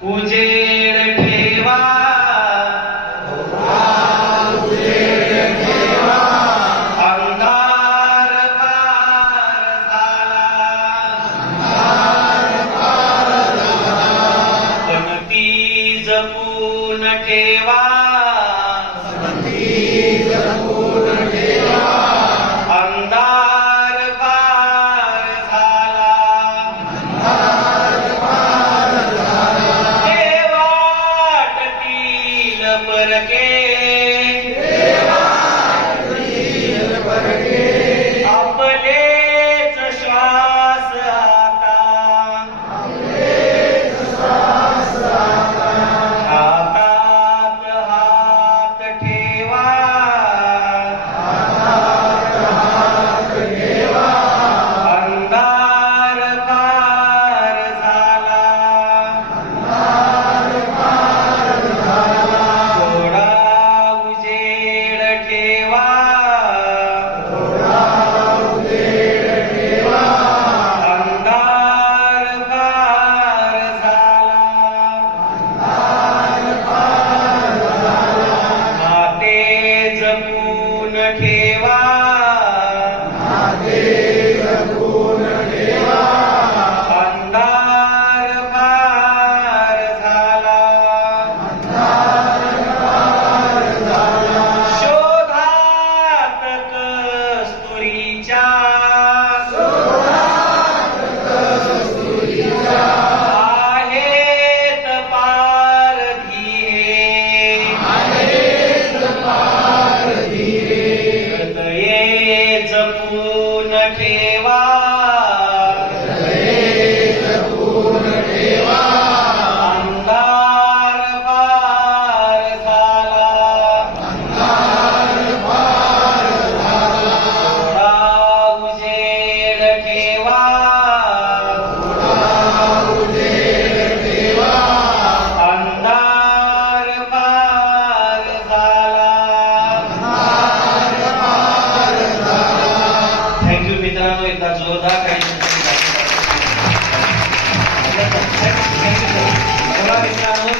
उजेड ठेवा अंधार पार झाला पणती जपून ठेवा अंधार पार झाला हे वाटतील परके आपलेच श्वास आता हातात हात ठेवा अंधार पार झाला थोडा उजेड ठेवा अंधार पार झाला माते जपून ठेवा अंधार पार झाला शोधात कस्तुरीच्या आहेत पारधी हृदये जपून ठेवा अंधार पार झाला थोडा उजेड ठेवा अंधार पार झाला थँक्यू मित्रांनो एकदा जोरदार काही मित्रांनो